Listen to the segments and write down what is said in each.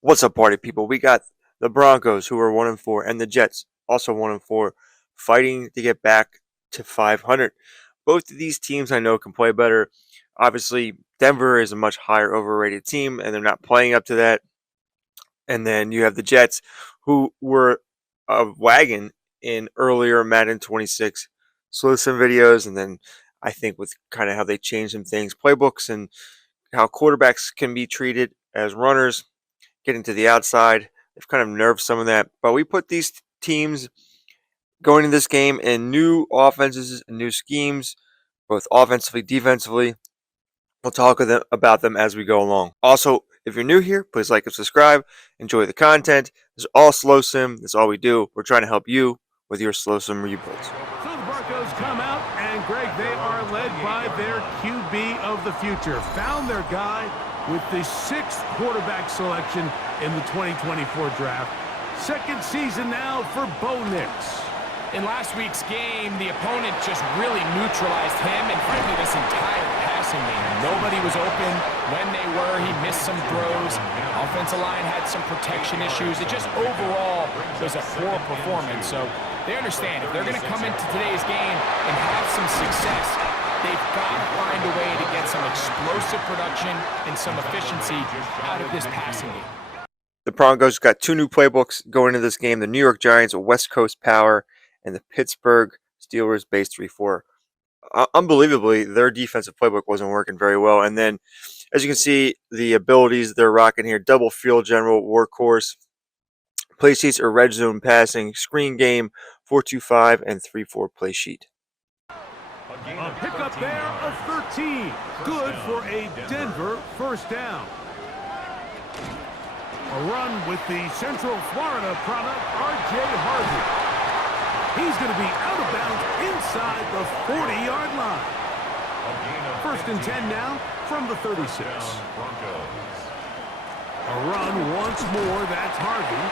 What's up, party people? We got the Broncos, who are 1-4, and the Jets, also 1-4, fighting to get back to 500. Both of these teams I know can play better. Obviously, Denver is a much higher overrated team, and they're not playing up to that. And then you have the Jets, who were a wagon in earlier Madden 26 slow sim videos, and then I think with kind of how they changed some things, playbooks, and how quarterbacks can be treated as runners getting to the outside. They've kind of nerfed some of that. But we put these teams going into this game in new offenses and new schemes, both offensively, defensively. We'll talk about them as we go along. Also, if you're new here, please like and subscribe. Enjoy the content. This is all slow sim. That's all we do. We're trying to help you with your slow sim rebuilds. So the Broncos come out, and Greg, they are led by their QB of the future. Found their guy with the 6th quarterback selection in the 2024 draft. Second season now for Bo Nix. In last week's game, the opponent just really neutralized him and frankly this entire passing game. Nobody was open. When they were, he missed some throws. Offensive line had some protection issues. It just overall was a poor performance. So they understand if they're going to come into today's game and have some success, they've got to find a way to get some explosive production and some efficiency out of this passing game. The Broncos got two new playbooks going into this game. The New York Giants, West Coast Power, and the Pittsburgh Steelers base 3-4. Unbelievably, their defensive playbook wasn't working very well. And then, as you can see, the abilities they're rocking here: double field general, workhorse, play sheets or red zone passing, screen game, 4-2-5, and 3-4 play sheet. A pickup there of 13. Good for a Denver first down. A run with the Central Florida product, R.J. Harvey. He's going to be out of bounds inside the 40-yard line. First and 10 now from the 36. A run once more. That's Harvey.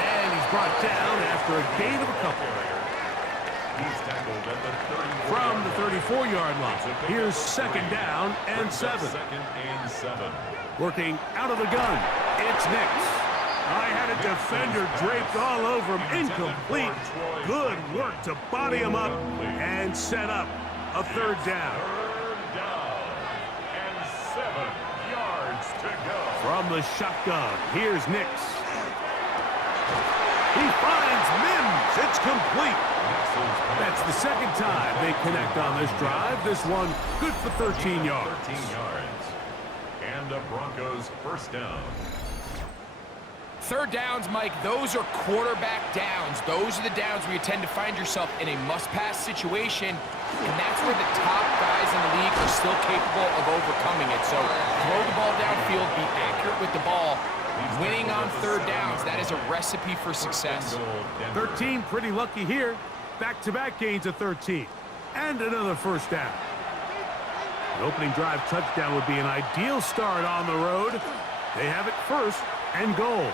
And he's brought down after a gain of a couple. From the 34-yard line. Here's second down and 7. Working out of the gun. It's Nix. I had a defender draped all over him. Incomplete. Good work to body him up and set up a third down. And 7 yards to go. From the shotgun, here's Nix. He finds Mims. It's complete. That's the second time they connect on this drive. This one good for 13 yards. 13 yards. And the Broncos first down. Third downs, Mike, those are quarterback downs. Those are the downs where you tend to find yourself in a must-pass situation, and that's where the top guys in the league are still capable of overcoming it. So throw the ball downfield, be accurate with the ball. Winning on third downs, that is a recipe for success. 13, pretty lucky here. Back-to-back gains of 13. And another first down. An opening drive touchdown would be an ideal start on the road. They have it first and goal.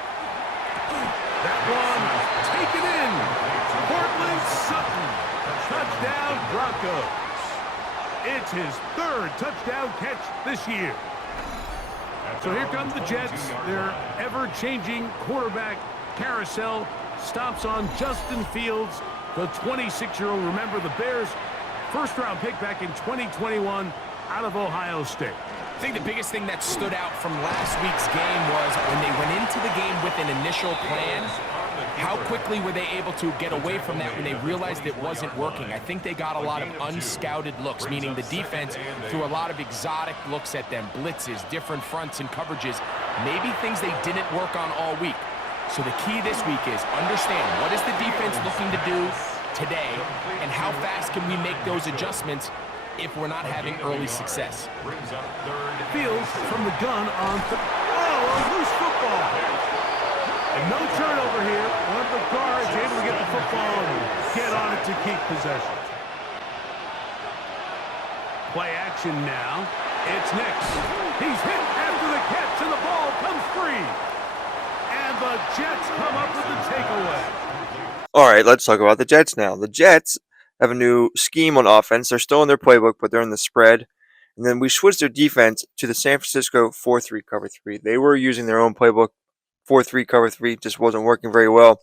That one taken in. Portland Sutton. Touchdown Broncos. It's his third touchdown catch this year. So here come the Jets. Their ever-changing quarterback carousel stops on Justin Fields, the 26-year-old. Remember, the Bears' first-round pick back in 2021 out of Ohio State. I think the biggest thing that stood out from last week's game was when they went into the game with an initial plan, how quickly were they able to get away from that when they realized it wasn't working? I think they got a lot of unscouted looks, meaning the defense threw a lot of exotic looks at them, blitzes, different fronts and coverages, maybe things they didn't work on all week. So the key this week is understand what is the defense looking to do today and how fast can we make those adjustments if we're not having early success. Fields from the gun on a loose football. And no turnover here. One of the guards able to get the football and get on it to keep possession. Play action now. It's Nix. He's hit after the catch and the ball comes free. And the Jets come up with the takeaway. All right, let's talk about the Jets now. The Jets have a new scheme on offense. They're still in their playbook, but they're in the spread. And then we switched their defense to the San Francisco 4-3 cover 3. They were using their own playbook 4-3 cover 3 just wasn't working very well.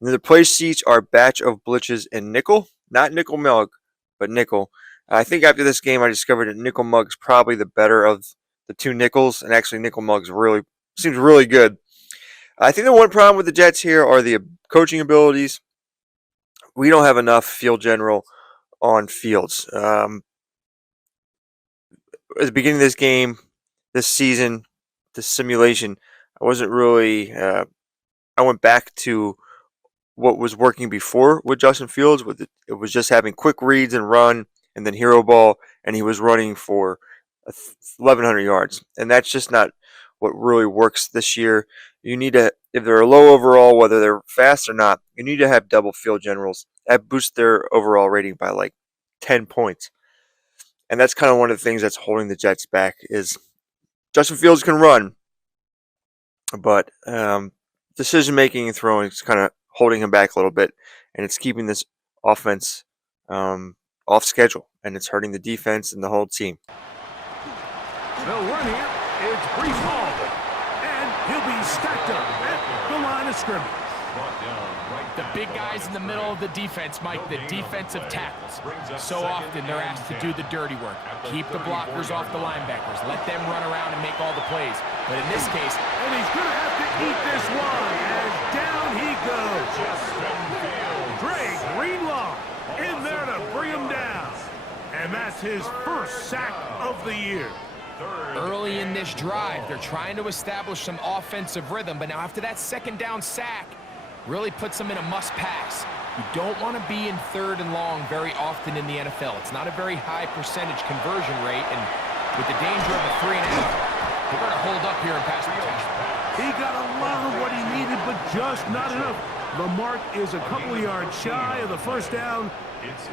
And then the play sheets are batch of blitzes and nickel, not nickel mug, but nickel. I think after this game, I discovered that nickel mug's probably the better of the two nickels, and actually nickel mug's really seems really good. I think the one problem with the Jets here are the coaching abilities. We don't have enough field general on Fields. At the beginning of this game, this season, this simulation, I wasn't really. I went back to what was working before with Justin Fields. It was just having quick reads and run, and then hero ball, and he was running for 1,100 yards, and that's just not what really works this year. You need to, if they're low overall, whether they're fast or not, you need to have double field generals. That boosts their overall rating by like 10 points. And that's kind of one of the things that's holding the Jets back is Justin Fields can run, but decision making and throwing is kind of holding him back a little bit, and it's keeping this offense off schedule, and it's hurting the defense and the whole team. They'll run here. It's Brees Hall, and he'll be stacked up at the line of scrimmage. The big guys in the middle of the defense, Mike, the defensive tackles. So often they're asked to do the dirty work. Keep the blockers off the linebackers. Let them run around and make all the plays. But in this case, and he's going to have to eat this one, and down he goes. Dre Greenlaw in there to bring him down. And that's his first sack of the year. Early in this drive, they're trying to establish some offensive rhythm, but now after that second down sack, really puts them in a must-pass. You don't want to be in 3rd and long very often in the NFL. It's not a very high percentage conversion rate, and with the danger of a 3 and out, they're going to hold up here in pass protection. He got a lot of what he needed, but just not enough. The mark is a couple of yards shy of the first down.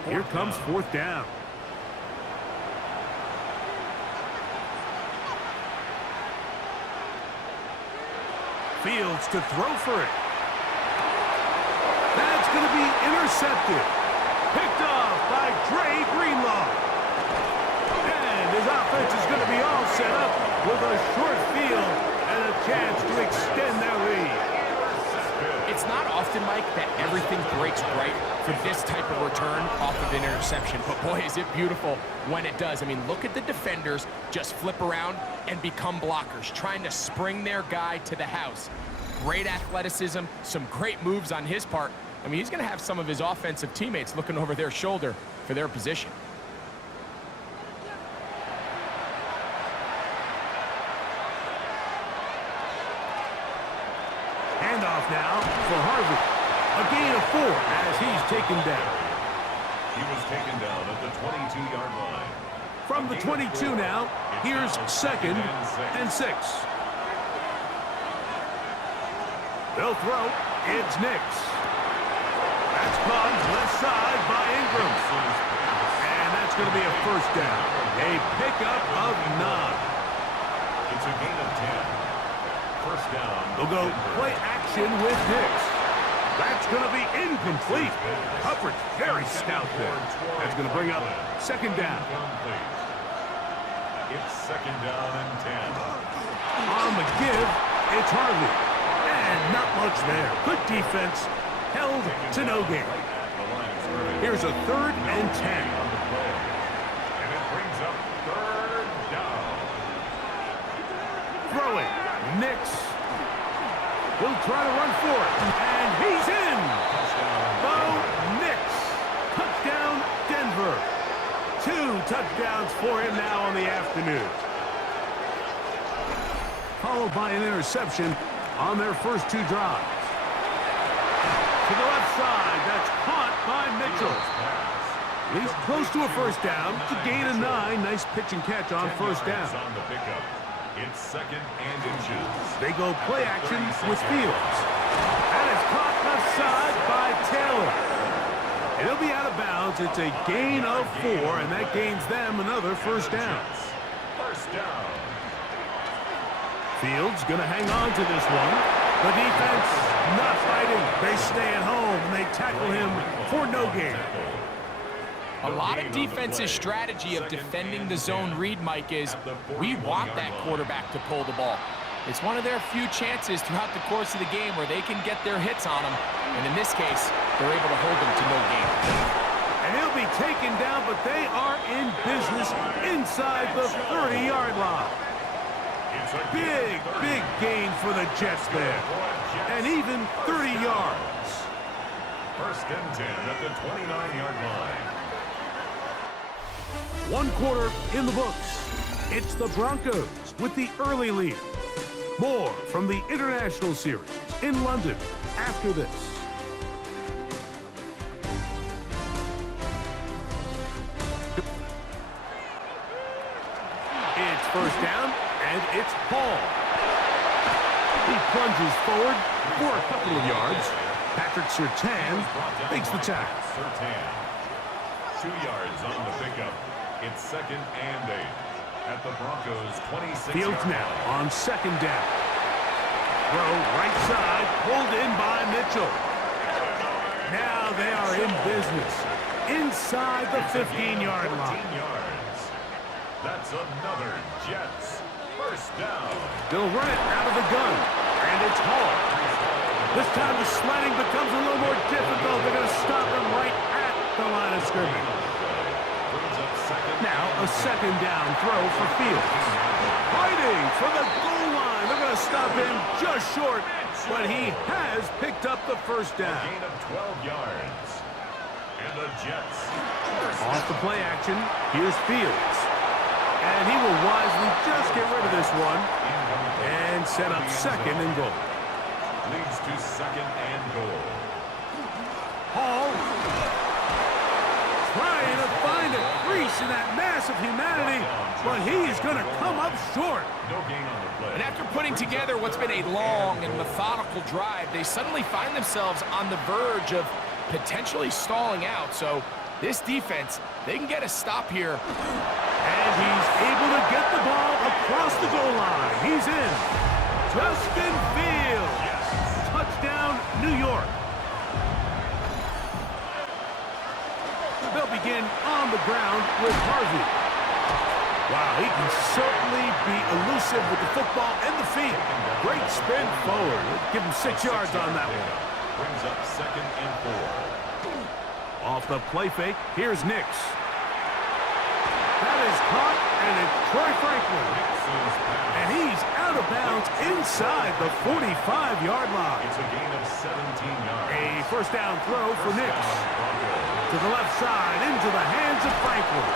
Here comes 4th down. Fields to throw for it. That's going to be intercepted. Picked off by Dre Greenlaw. And his offense is going to be all set up with a short field and a chance to extend their lead. It's not often, Mike, that everything breaks right for this type of return off of an interception. But boy, is it beautiful when it does. I mean, look at the defenders just flip around and become blockers, trying to spring their guy to the house. Great athleticism, some great moves on his part. I mean, he's going to have some of his offensive teammates looking over their shoulder for their position. Handoff now for Harvey. A gain of 4 as he's taken down. He was taken down at the 22-yard line. From the 22 now, here's 2nd and 6. They'll throw. It's Nix. That's caught left side by Ingram. And that's going to be a first down. A pickup of 9. It's a gain of 10. First down. They'll go play action with Nix. That's going to be incomplete. Coverage very stout there. That's going to bring up 2nd down. It's 2nd down and 10. On the give, it's Harvey. And not much there. Good defense. Held to no gain. Here's a 3rd and 10. And it brings up 3rd down. Throwing. Nix. He'll try to run for it. And he's in. Bo Nix. Touchdown, Denver. 2 touchdowns for him now on the afternoon. Followed by an interception on their first 2 drives. To the left side, that's caught by Mitchell. He's close to a first down. It's a gain of 9. Nice pitch and catch on first down. On the pickup. It's 2nd and inches. They go play action with Fields. And it's caught left side by Taylor. And he'll be out of bounds. It's a gain of 4, and that gains them another first down. First down. Fields going to hang on to this one. The defense not fighting. They stay at home, and they tackle him for no gain. A lot of defense's strategy of defending the zone read, Mike, is we want that quarterback to pull the ball. It's one of their few chances throughout the course of the game where they can get their hits on them. And in this case, they're able to hold them to no gain. And he'll be taken down, but they are in business inside the 30-yard line. Big, big gain for the Jets there. And even 30 yards. First and 10 at the 29-yard line. 1 quarter in the books. It's the Broncos with the early lead. More from the International Series in London after this. It's first down, and it's Hall. He plunges forward for a couple of yards. Patrick Surtain makes the tackle. 2 yards on the pickup. It's 2nd and 8 at the Broncos 26. Fields now on 2nd down. Throw right side, pulled in by Mitchell. Now they are in business inside the 15-yard line. That's another Jets first down. They'll run it out of the gun, and it's Hall. This time the sledding becomes a little more difficult. They're going to stop him right at the line of scrimmage. Now a 2nd down throw for Fields. Fighting for the goal line. They're going to stop him just short, but he has picked up the first down. A gain of 12 yards. And the Jets. Off the play action, here's Fields. And he will wisely just get rid of this one and set up 2nd and goal. Leads to 2nd and goal. Hall trying to find a crease in that mass of humanity, but he is going to come up short. No gain on the play. And after putting together what's been a long and methodical drive, they suddenly find themselves on the verge of potentially stalling out. So this defense, they can get a stop here. And he's able to get the ball across the goal line. He's in. Justin Fields. Touchdown, New York. They'll begin on the ground with Harvey. Wow, he can certainly be elusive with the football and the feet. Great spin forward. Give him 6 yards on that one. Brings up 2nd and 4. Off the play fake, here's Nix. That is caught, and it's Troy Franklin. And he's out of bounds inside the 45-yard line. It's a gain of 17 yards. A first down throw for Nix. To the left side, into the hands of Franklin.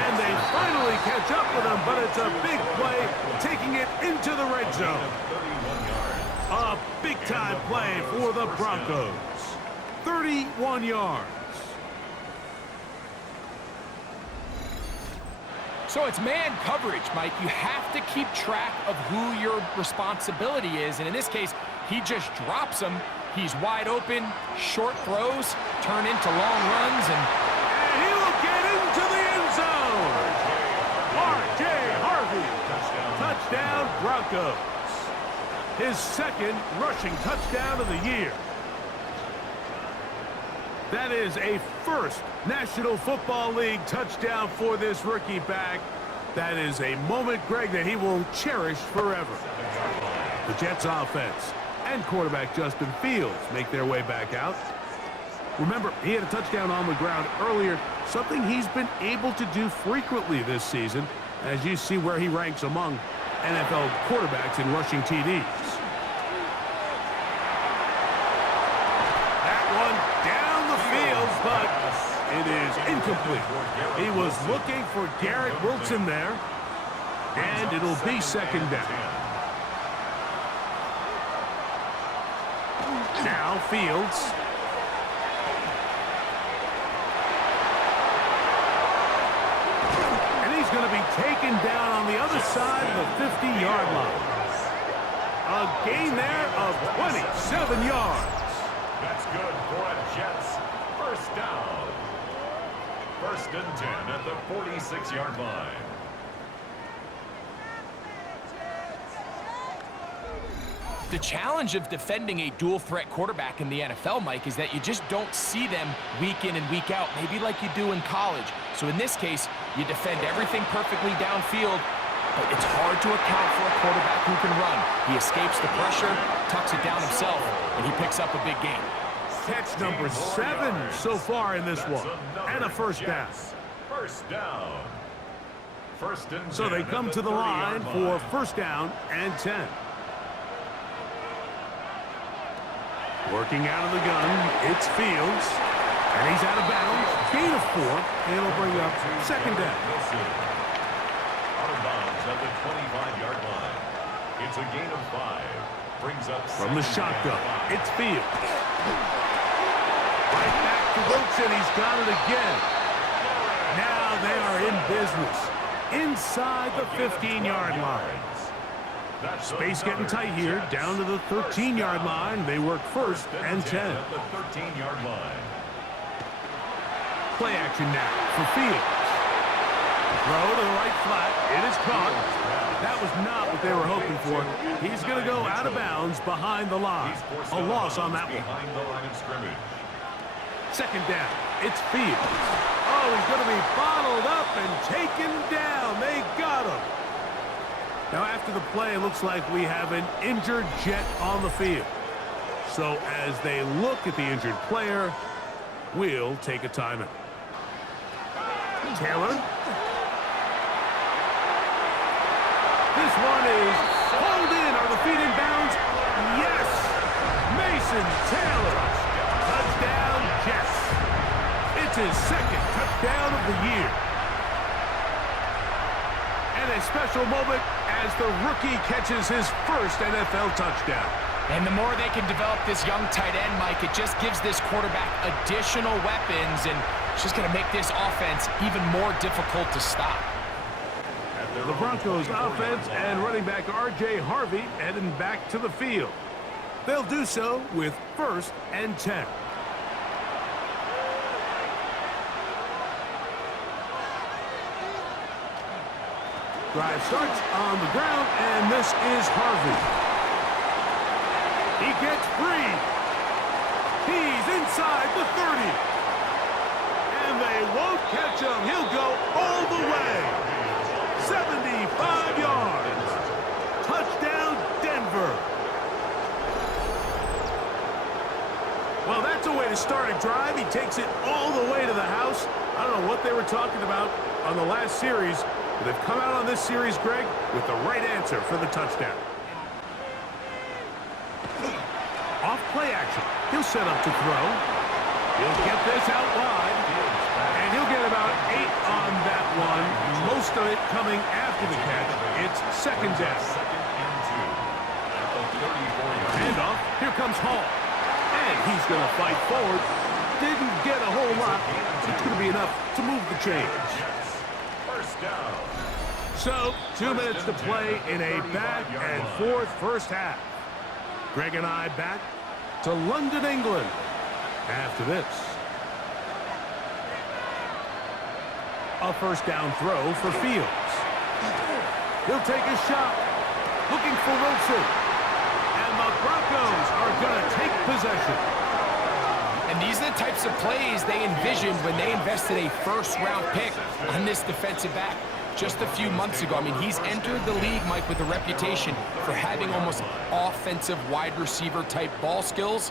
And they finally catch up with him, but it's a big play, taking it into the red zone. A big-time play for the Broncos. 31 yards. So it's man coverage, Mike. You have to keep track of who your responsibility is. And in this case, he just drops him. He's wide open, short throws, turn into long runs, and he will get into the end zone. R.J. Harvey. Touchdown, Broncos. His 2nd rushing touchdown of the year. That is a first National Football League touchdown for this rookie back. That is a moment, Greg, that he will cherish forever. The Jets offense and quarterback Justin Fields make their way back out. Remember, he had a touchdown on the ground earlier, something he's been able to do frequently this season, as you see where he ranks among NFL quarterbacks in rushing TDs. That one down the field, but it is incomplete. He was looking for Garrett Wilson there, and it'll be 2nd down. Now Fields. And he's going to be taken down on the other side of the 50-yard line. A gain there of 27 yards. That's good for a Jets first down. 1st and 10 at the 46-yard line. the challenge of defending a dual-threat quarterback in the NFL, Mike, is that you just don't see them week in and week out, maybe like you do in college. So in this case, you defend everything perfectly downfield, but it's hard to account for a quarterback who can run. He escapes the pressure, tucks it down himself, and he picks up a big gain. Catch number 7 so far in this one, and a first down. First down. First and 10 So they come to the line for first down and 10. Working out of the gun, it's Fields, and he's out of bounds. Gain of 4, and it'll bring up second down. Out of bounds at the 25-yard line. It's a gain of 5. Brings up From the shotgun, it's Fields. Right back to Wilson, he's got it again. Now they are in business. Inside the 15-yard line. Space getting tight here, down to the 13-yard line. They work first and 10. At the 13-yard line. Play action now for Fields. Throw to the right flat. It is caught. That was not what they were hoping for. He's going to go out of bounds behind the line. A loss on that one. Behind the line of scrimmage. Second down. It's Fields. Oh, he's going to be bottled up and taken down. They got him. Now, after the play, it looks like we have an injured Jet on the field. So as they look at the injured player, we'll take a timeout. Taylor. This one is pulled in. Are the feet in bounds? Yes! Mason Taylor. Touchdown, Jets. It's his second touchdown of the year. And a special moment as the rookie catches his first NFL touchdown. And the more they can develop this young tight end, Mike, it just gives this quarterback additional weapons, and it's just going to make this offense even more difficult to stop. The Broncos offense and running back R.J. Harvey heading back to the field. They'll do so with first and 10. Drive starts on the ground, and this is Harvey. He gets free. He's inside the 30. And they won't catch him. He'll go all the way. 75 yards. Touchdown, Denver. Well, that's a way to start a drive. He takes it all the way to the house. I don't know what they were talking about on the last series, but they've come out on this series, Greg, with the right answer for the touchdown. Off play action. He'll set up to throw. He'll get this out wide. And he'll get about 8 on that one. Most of it coming after the catch. It's second down. Handoff. Here comes Hall. And he's going to fight forward. Didn't get a whole lot. It's going to be enough to move the change. First down. So, 2 minutes to play in a back and forth first half. Greg and I back to London, England after this. A first down throw for Fields. He'll take a shot. Looking for Wilson. And the Broncos are going to take possession. And these are the types of plays they envisioned when they invested a first-round pick on this defensive back just a few months ago. I mean, he's entered the league, Mike, with a reputation for having almost offensive wide receiver type ball skills.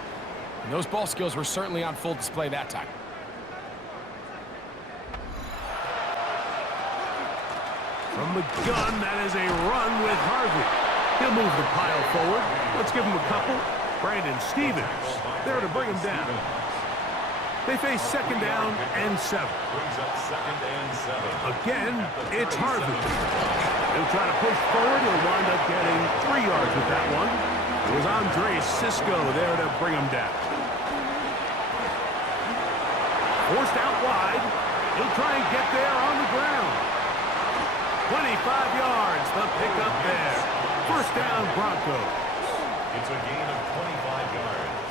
And those ball skills were certainly on full display that time. From the gun, that is a run with Harvey. He'll move the pile forward. Let's give him a couple. Brandon Stevens there to bring him down. They face second down and 7. Brings up second and 7. Again, it's Harvey. He'll try to push forward. He'll wind up getting 3 yards with that one. It was Andre Cisco there to bring him down. Forced out wide. He'll try and get there on the ground. 25 yards, the pickup there. First down, Broncos. It's a gain of 25 yards.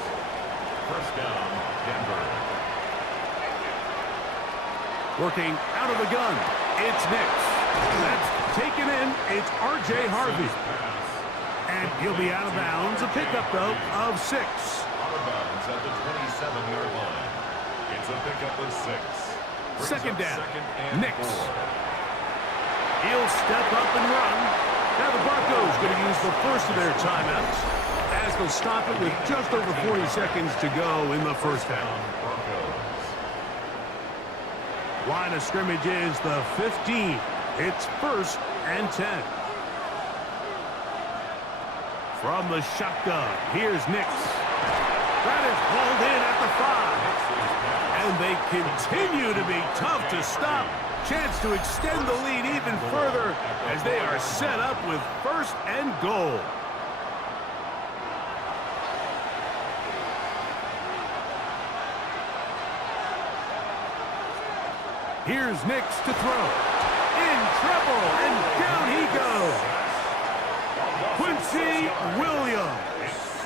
First down, Denver. Working out of the gun, it's Nix. That's taken in, it's R.J. Harvey. And he'll be out of bounds. A pickup, though, of 6. Out of bounds at the 27-yard line. It's a pickup of 6. Brings Second up down, second and Nix. 4. He'll step up and run. Now the Broncos going to use the first of their timeouts as they'll stop it with just over 40 seconds to go in the first half. Line of scrimmage is the 15. It's 1st and 10. From the shotgun, here's Nix. That is hauled in at the 5. And they continue to be tough to stop. Chance to extend the lead even further as they are set up with 1st and goal. Here's Nix to throw. In trouble, and down he goes. Quincy Williams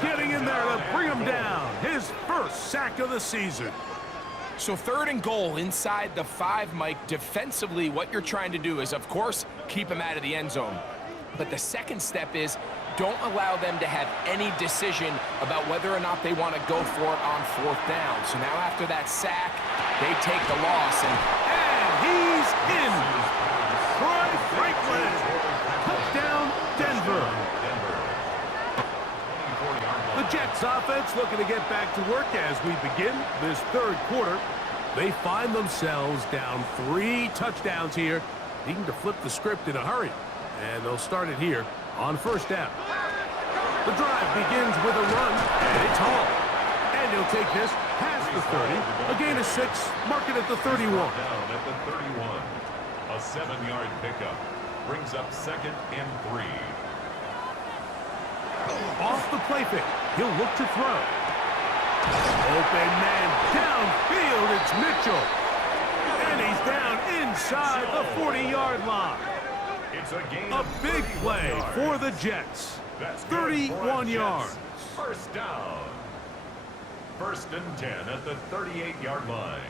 getting in there to bring him down. His 1st sack of the season. So 3rd and goal inside the 5, Mike. Defensively, what you're trying to do is, of course, keep him out of the end zone. But the second step is don't allow them to have any decision about whether or not they want to go for it on 4th down. So now after that sack, they take the loss. And he's in. Troy Franklin. Touchdown, Denver. The Jets offense looking to get back to work as we begin this 3rd quarter. They find themselves down 3 touchdowns here, needing to flip the script in a hurry. And they'll start it here on 1st down. The drive begins with a run, and it's Hall. And he'll take this past the 30, a gain of 6, mark it at the 31. Down at the 31. A 7-yard pickup brings up 2nd and 3. Off the play fake, he'll look to throw. Open man downfield, it's Mitchell. And he's down inside the 40-yard line. It's a gain A big play for the Jets. 31 yards. 1st down. 1st and 10 at the 38-yard line.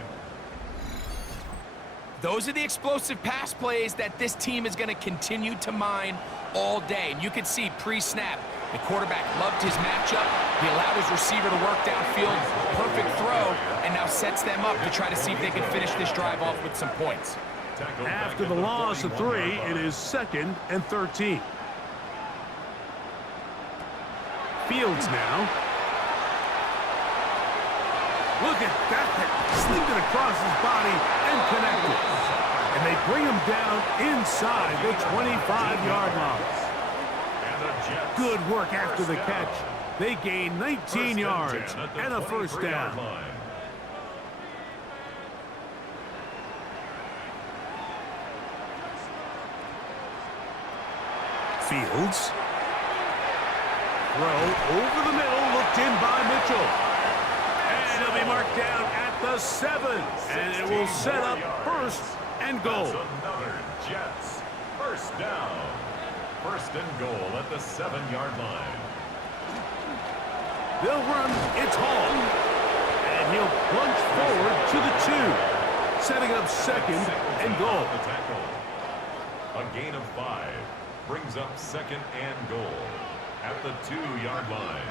those are the explosive pass plays that this team is going to continue to mine all day. And you can see pre-snap, the quarterback loved his matchup. He allowed his receiver to work downfield, perfect throw, and now sets them up to try to see if they can finish this drive off with some points. After the loss of 3, it is 2nd and 13. Fields now. Look at that. Slipped it across his body and connected. And they bring him down inside the 25-yard line. Good work after the catch. They gain 19 yards and a 1st down. Fields. Throw over the middle, looked in by Mitchell. And he'll be marked down at the 7. And it will set up 1st and goal. Another Jets 1st down. 1st and goal at the 7-yard line. They'll run, it's Hall. And he'll plunge forward to the 2. Setting up 2nd and goal. A gain of 5 brings up 2nd and goal at the 2-yard line.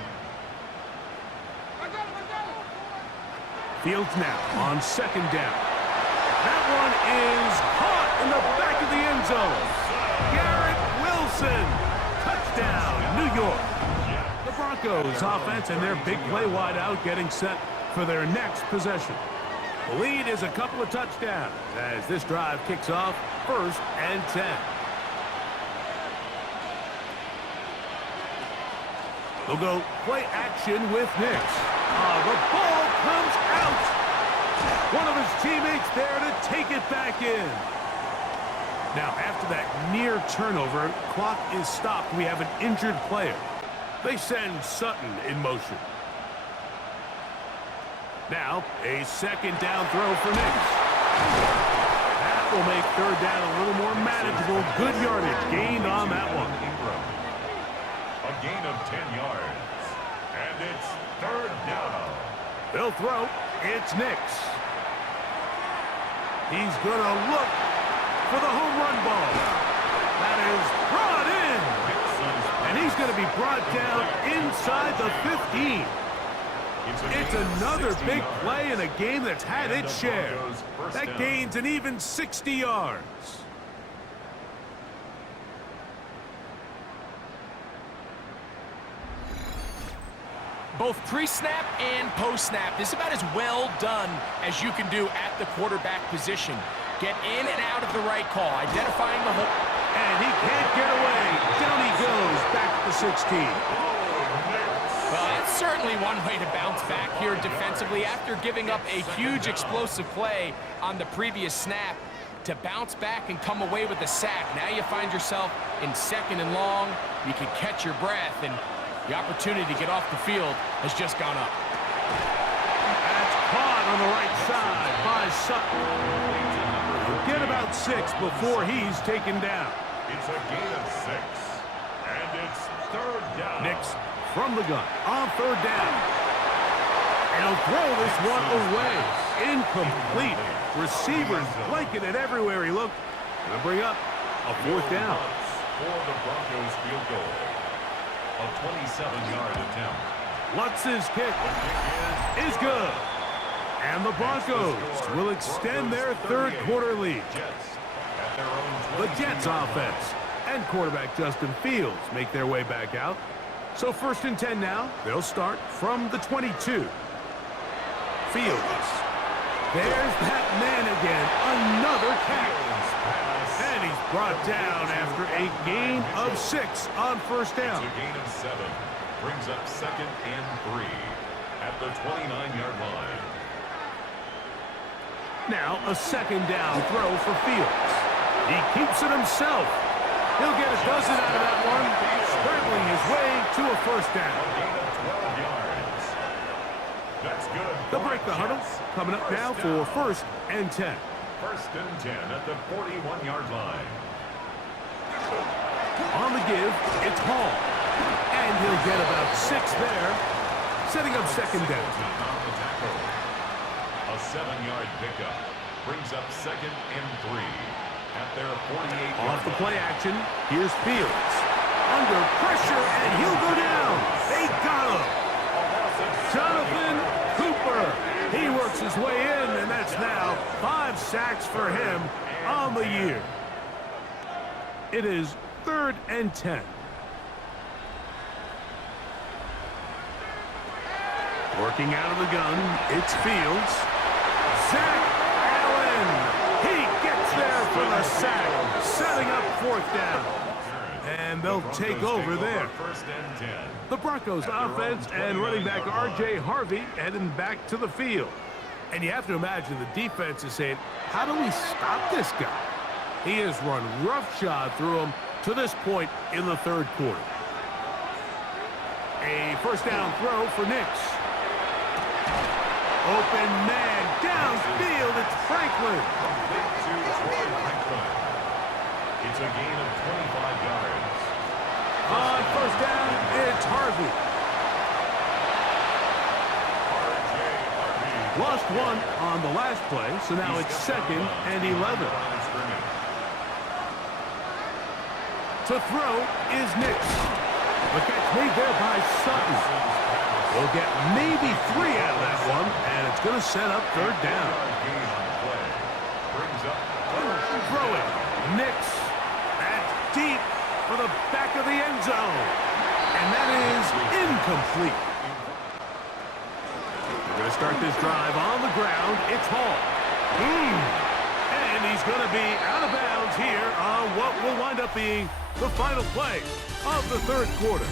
Fields now on 2nd down. That one is caught in the back of the end zone. Garrett Wilson. Touchdown, New York. The Broncos offense and their big play wide out getting set for their next possession. The lead is a couple of touchdowns as this drive kicks off 1st and 10. They'll go play action with Nix. The ball comes out. One of his teammates there to take it back in. Now, after that near turnover, clock is stopped. We have an injured player. They send Sutton in motion. Now, a 2nd down throw for Nix. That will make 3rd down a little more manageable. Good yardage gained on that one. A gain of 10 yards. And it's 3rd down. They'll throw. It's Nix. He's going to look for the home run ball. That is brought in. And he's going to be brought down inside the 15. It's another big play in a game that's had its share. That gains an even 60 yards. Both pre-snap and post-snap. This is about as well done as you can do at the quarterback position. Get in and out of the right call, identifying the hole. And he can't get away. Down he goes, back to 16. Well, that's certainly one way to bounce back here defensively after giving up a huge explosive play on the previous snap. To bounce back and come away with a sack. Now you find yourself in 2nd and long. You can catch your breath, and the opportunity to get off the field has just gone up. That's caught on the right side by Sutton. He'll get about 6 before he's taken down. It's a gain of 6. And it's 3rd down. Nix from the gun on 3rd down. And he'll throw this one away. Incomplete. Receivers blanketed everywhere he looked. Gonna bring up a 4th down. For the Broncos field goal. A 27-yard attempt. Lutz's kick is good. And the Broncos will extend their 3rd quarter lead. The Jets offense and quarterback Justin Fields make their way back out. So 1st and 10 now. They'll start from the 22. Fields. There's that man again. Another catch. And he's brought down after a gain of 6 on 1st down. It's a gain of 7. Brings up 2nd and 3 at the 29-yard line. Now a 2nd down throw for Fields. He keeps it himself. He'll get a dozen out of that one, scrambling his way to a 1st down. A gain of 12 yards. That's good. They'll break the huddle. Coming up now for 1st and 10. 1st and 10 at the 41-yard line. On the give, it's Hall. And he'll get about 6 there, setting up 2nd down. On the tackle. A 7-yard pickup brings up 2nd and 3 at their 48-yard Off the play action, here's Fields. Under pressure, and he'll go down. They got him. Jonathan Cooper. He works his way in, and that's now 5 sacks for him on the year. It is 3rd and 10. Working out of the gun, it's Fields. Zach Allen. He gets there for the sack, setting up 4th down. And they'll take over there. 1st and 10. The Broncos offense and running back R.J. Harvey heading back to the field. And you have to imagine the defense is saying, how do we stop this guy? He has run roughshod through him to this point in the 3rd quarter. A 1st down throw for Nix. Open man downfield. It's Franklin. Complete to Troy Franklin. It's a gain of 25 yards. On 1st down, it's Harvey. Lost 1 on the last play, so now it's 2nd and 11. To throw is Nix. The catch made there by Sutton. We'll get maybe 3 out of that one, and it's going to set up 3rd down. Throw it. Nix. That's deep for the back of the end zone. And that is incomplete. We're going to start this drive on the ground. It's Hall. And he's going to be out of bounds here on what will wind up being the final play of the 3rd quarter.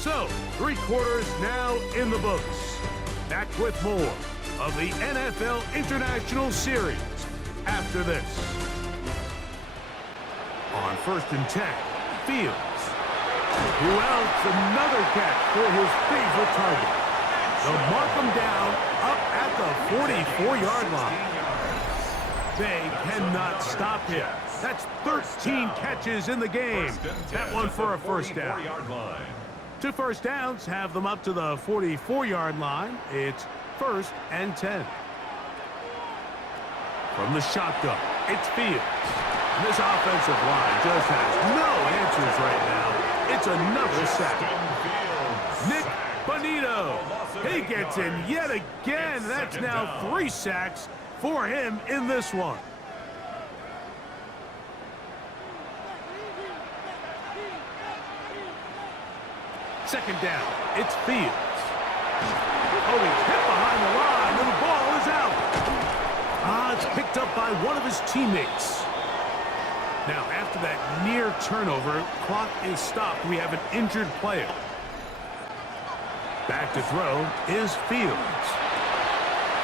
So, 3 quarters now in the books. Back with more of the NFL International Series after this. On 1st and 10, Fields. Who else? Another catch for his favorite target. They'll mark him down up at the 44-yard line. They cannot stop him. That's 13 catches in the game. That one for a 1st down. 2 1st downs have them up to the 44-yard line. It's 1st and 10. From the shotgun, it's Fields. This offensive line just has no answers right now. It's another sack. Nick Bonito. He gets in yet again. That's now 3 sacks for him in this one. Second down. It's Fields. Oh, he's hit behind the line, and the ball is out. It's picked up by one of his teammates. Now, after that near turnover, clock is stopped. We have an injured player. Back to throw is Fields.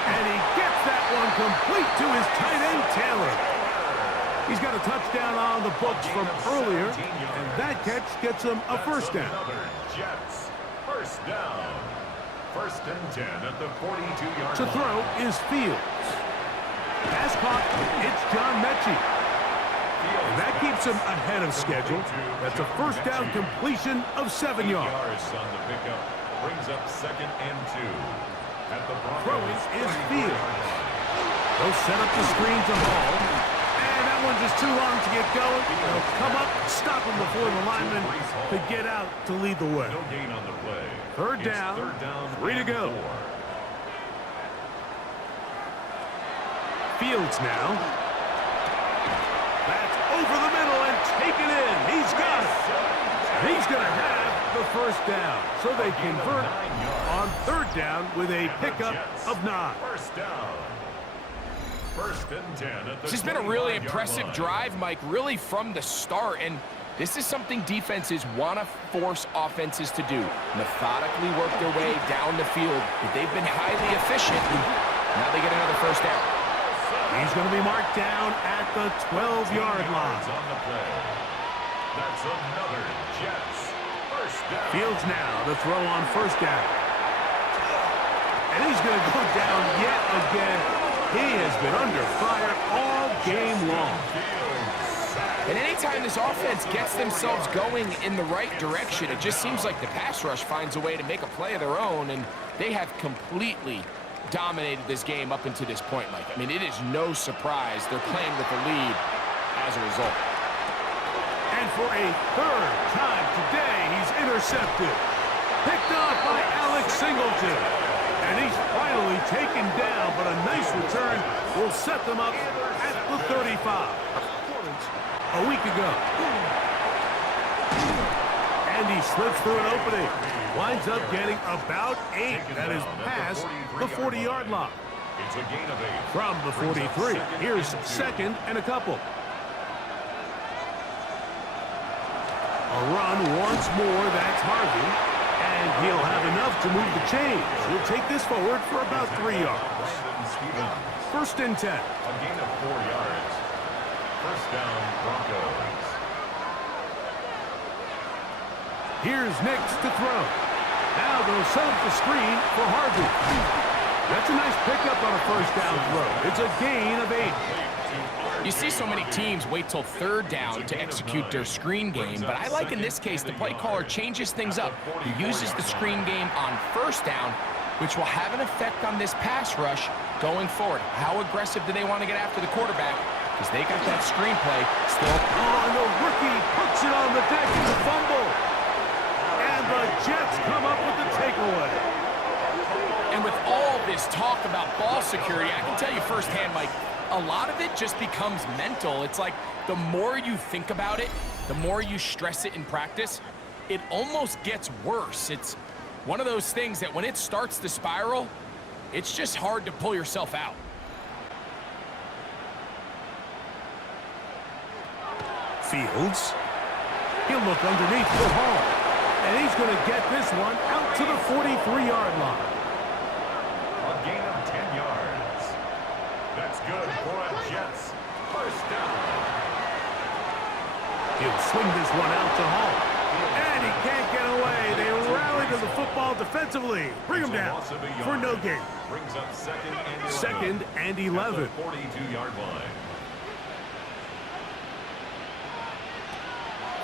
And he gets that one complete to his tight end, Taylor. He's got a touchdown on the books from earlier, and that catch gets him a first down. Jets. First down. First and 10 at the 42-yard line. To throw is Fields. Pass caught. It's John Mechie. And that keeps him ahead of schedule. That's a first down completion of 7 yards. On the pickup brings up second and 2. At the Broncos. Throwing is Fields. They'll set up the screen to Hall. And that one's just too long to get going. They'll come up, stop him before the lineman to get out to lead the way. No gain on the play. Third It's down, 3 to and go. 4. Fields now. That's over the middle and taken in. He's got it. He's going to have the first down. So they convert on third down with a pickup of 9. First down. First and 10 at the This has been a really 25-yard impressive line. drive, Mike, really from the start. And this is something defenses want to force offenses to do. Methodically work their way down the field. But they've been highly efficient. Now they get another first down. He's going to be marked down at the 12-yard line. On the play. That's another Jets. First down. Fields now to throw on first down. And he's going to go down yet again. He has been under fire all game long. And anytime this offense gets themselves going in the right direction, it just seems like the pass rush finds a way to make a play of their own, and they have completely dominated this game up until this point, Mike. I mean, it is no surprise they're playing with the lead as a result. And for a third time today, he's intercepted. Picked off by Alex Singleton. And he's finally taken down, but a nice return will set them up at the 35. A week ago. And he slips through an opening. Winds up getting about 8. That is past the 40-yard line. It's a gain of 8. From the 43. Here's second and a couple. A run once more. That's Harvey. And he'll have enough to move the chains. He'll take this forward for about 3 yards. First and 10. A gain of 4 yards. First down, Broncos. Here's Nix to throw. Now they'll set up the screen for Harvey. That's a nice pickup on a first down throw. It's a gain of 8. You see so many teams wait till third down to execute their screen game, but I like in this case the play caller changes things up. He uses the screen game on first down, which will have an effect on this pass rush going forward. How aggressive do they want to get after the quarterback? Because they got that screen play still. Oh, and the rookie puts it on the deck and the fumble. And the Jets come up with the takeaway. And with all this talk about ball security, I can tell you firsthand, Mike, a lot of it just becomes mental. It's like the more you think about it, the more you stress it in practice, it almost gets worse. It's one of those things that when it starts to spiral, it's just hard to pull yourself out. Fields. He'll look underneath for Hall. And he's going to get this one out to the 43-yard line. A gain of 10 yards. That's good for a Jets. First down. He'll swing this one out to Hall. And he can't get away. They rally to the football defensively. Bring him down for no gain. Brings up second and 11. Second and 11. 42-yard line.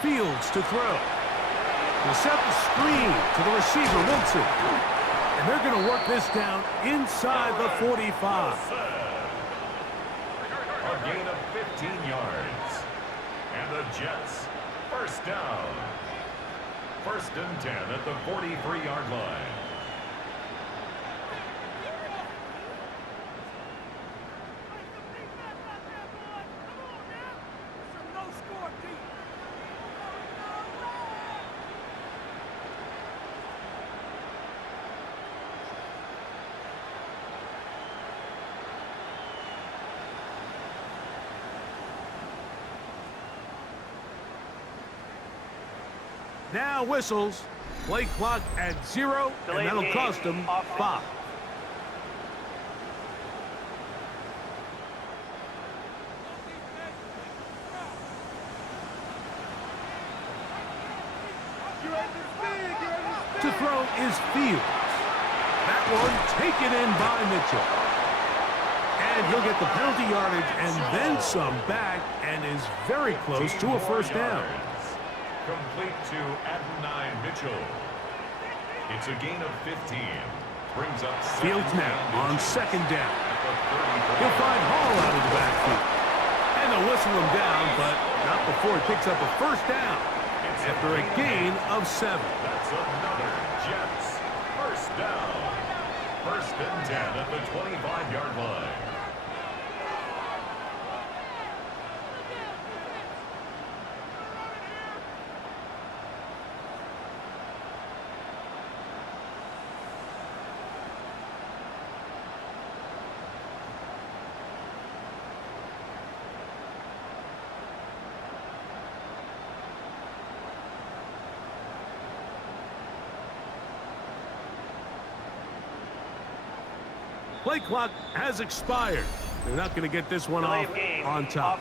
Fields to throw. He'll set the screen to the receiver, Wilson. And they're going to work this down inside the 45. A gain of 15 yards. And the Jets, first down. First and 10 at the 43-yard line. now whistles. Play clock at 0, and that'll cost them 5. To throw is Fields. That one taken in by Mitchell. And he'll get the penalty yardage and then some back, and is very close to a first down. Complete to Adonai Mitchell. It's a gain of 15. Brings up Fields now on second down. He'll find Hall out of the backfield. And they'll whistle him down, but not before he picks up a first down after a gain of 7. That's another Jets first down. First and 10 at the 25-yard line. Play clock has expired. They're not going to get this one off on top.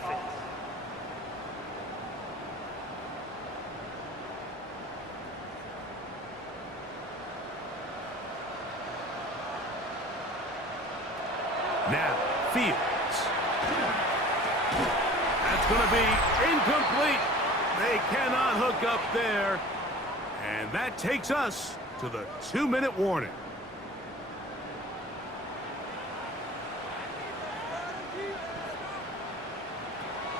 Now, Fields. That's going to be incomplete. They cannot hook up there. And that takes us to the 2-minute warning.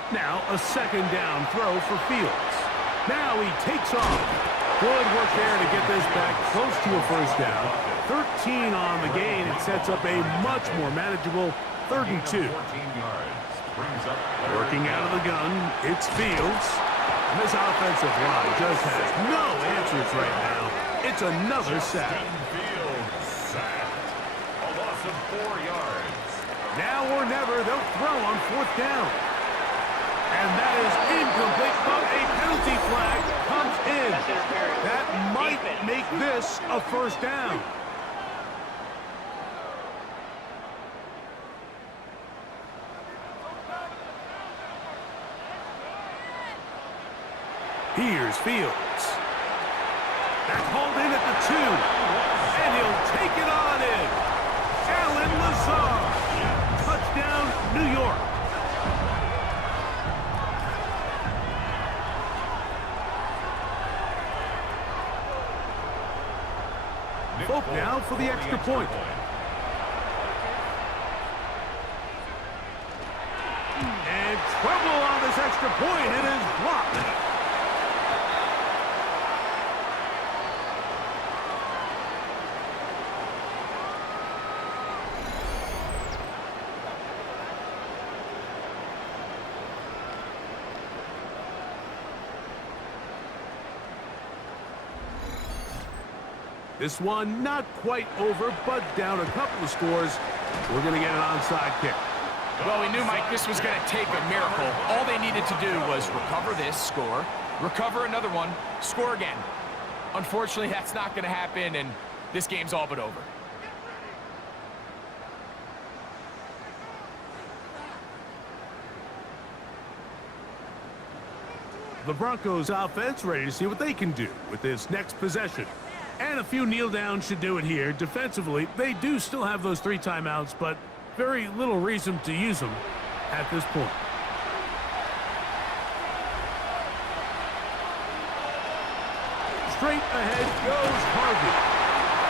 Now a second down throw for Fields. Now he takes off. Good work there to get this back close to a first down. 13 on the gain. It sets up a much more manageable 3rd and 2. Working out of the gun, it's Fields. And this offensive line just has no answers right now. It's another sack. Fields sacked. A loss of 4 yards. Now or never, they'll throw on 4th down. And that is incomplete, but a penalty flag comes in. That might make this a first down. Here's Fields. That's hauled in at the 2. And he'll take it on in. Allen Lazard. Touchdown, New York. Folk now for the extra point. And trouble on this extra point. It is blocked. This one not quite over, but down a couple of scores. We're going to get an onside kick. Well, we knew, Mike, this was going to take a miracle. All they needed to do was recover this, score, recover another one, score again. Unfortunately, that's not going to happen, and this game's all but over. The Broncos offense ready to see what they can do with this next possession. And a few kneel downs should do it here. Defensively, they do still have those 3 timeouts, but very little reason to use them at this point. Straight ahead goes Harvey.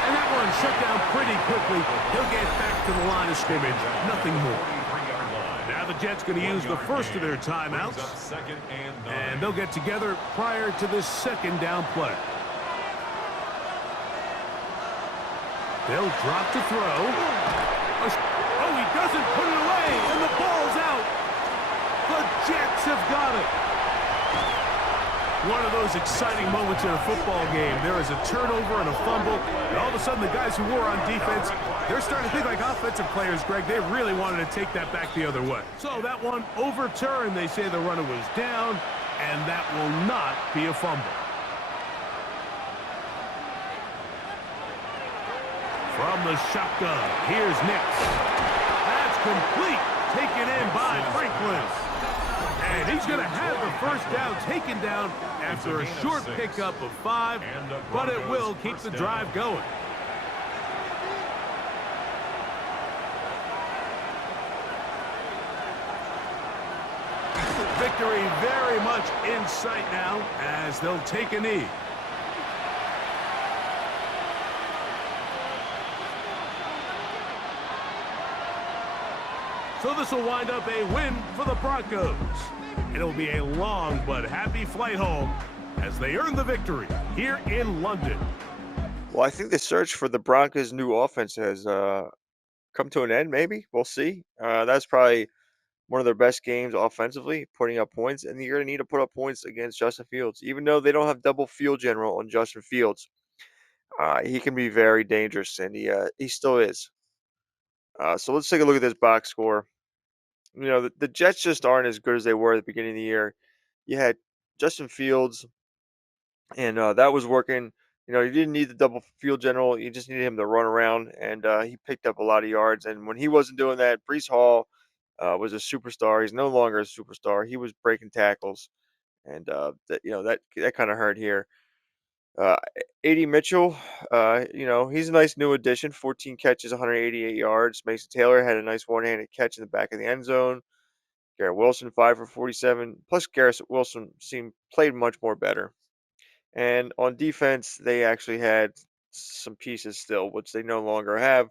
And that one shut down pretty quickly. He'll get back to the line of scrimmage. Nothing more. Now the Jets going to use the first of their timeouts. And they'll get together prior to this second down play. They'll drop to throw. Oh, he doesn't put it away, and the ball's out. The Jets have got it. One of those exciting moments in a football game. There is a turnover and a fumble, and all of a sudden the guys who were on defense, they're starting to think like offensive players, Greg. They really wanted to take that back the other way. So that one overturned. They say the runner was down, and that will not be a fumble. From the shotgun, here's Nix. That's complete. Taken in by Franklin. And he's going to have the first down taken down after a short pickup of 5, but it will keep the drive going. Victory very much in sight now as they'll take a knee. So this will wind up a win for the Broncos. It'll be a long but happy flight home as they earn the victory here in London. Well, I think the search for the Broncos' new offense has come to an end. Maybe we'll see. That's probably one of their best games offensively, putting up points, and you're going to need to put up points against Justin Fields. Even though they don't have double field general on Justin Fields, he can be very dangerous, and he still is. So let's take a look at this box score. The Jets just aren't as good as they were at the beginning of the year. You had Justin Fields, and that was working. You didn't need the double field general. You just needed him to run around, and he picked up a lot of yards. And when he wasn't doing that, Brees Hall was a superstar. He's no longer a superstar. He was breaking tackles, and that kind of hurt here. Uh, AD Mitchell, he's a nice new addition. 14 catches, 188 yards. Mason Taylor had a nice one-handed catch in the back of the end zone. Garrett Wilson, 5 for 47. Plus, Garrett Wilson played much more better. And on defense, they actually had some pieces still, which they no longer have.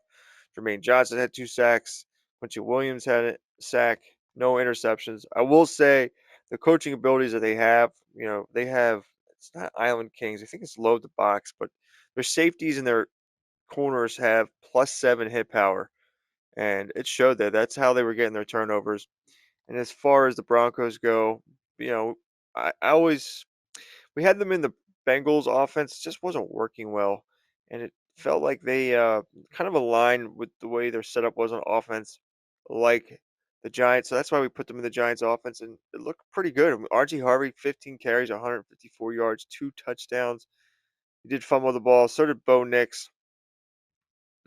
Jermaine Johnson had 2 sacks. Quincy Williams had a sack. No interceptions. I will say the coaching abilities that they have, it's not Island Kings. I think it's load the box, but their safeties and their corners have +7 hit power. And it showed that that's how they were getting their turnovers. And as far as the Broncos go, you know, I always we had them in the Bengals offense, just wasn't working well, and it felt like they kind of aligned with the way their setup was on offense, like the Giants. So that's why we put them in the Giants offense, and it looked pretty good. I mean, RG Harvey, 15 carries, 154 yards, 2 touchdowns. He did fumble the ball. So did Bo Nix.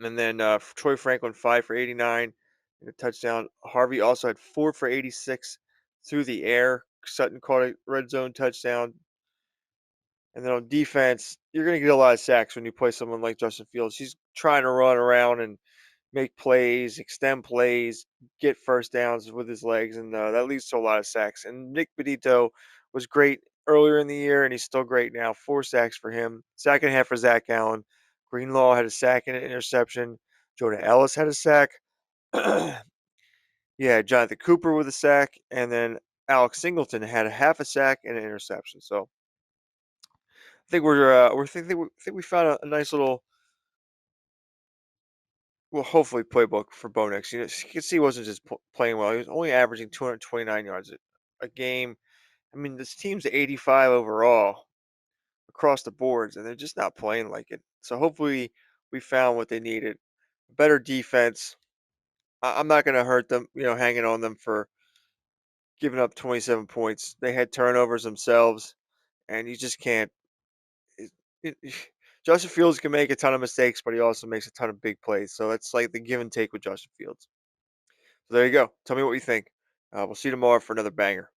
And then Troy Franklin, 5 for 89 and a touchdown. Harvey also had 4 for 86 through the air. Sutton caught a red zone touchdown. And then on defense, you're going to get a lot of sacks when you play someone like Justin Fields. He's trying to run around and make plays, extend plays, get first downs with his legs, and that leads to a lot of sacks. And Nick Benito was great earlier in the year, and he's still great now. 4 sacks for him. Second half for Zach Allen. Greenlaw had a sack and an interception. Jordan Ellis had a sack. Yeah, Jonathan Cooper with a sack, and then Alex Singleton had a half a sack and an interception. So I think we found a nice little, well, hopefully playbook for Bo Nix. You can see he wasn't just playing well. He was only averaging 229 yards a game. I mean, this team's 85 overall across the boards, and they're just not playing like it. So hopefully we found what they needed. Better defense. I'm not going to hurt them, hanging on them for giving up 27 points. They had turnovers themselves, and you just can't. it- it- Justin Fields can make a ton of mistakes, but he also makes a ton of big plays. So that's like the give and take with Justin Fields. So there you go. Tell me what you think. We'll see you tomorrow for another banger.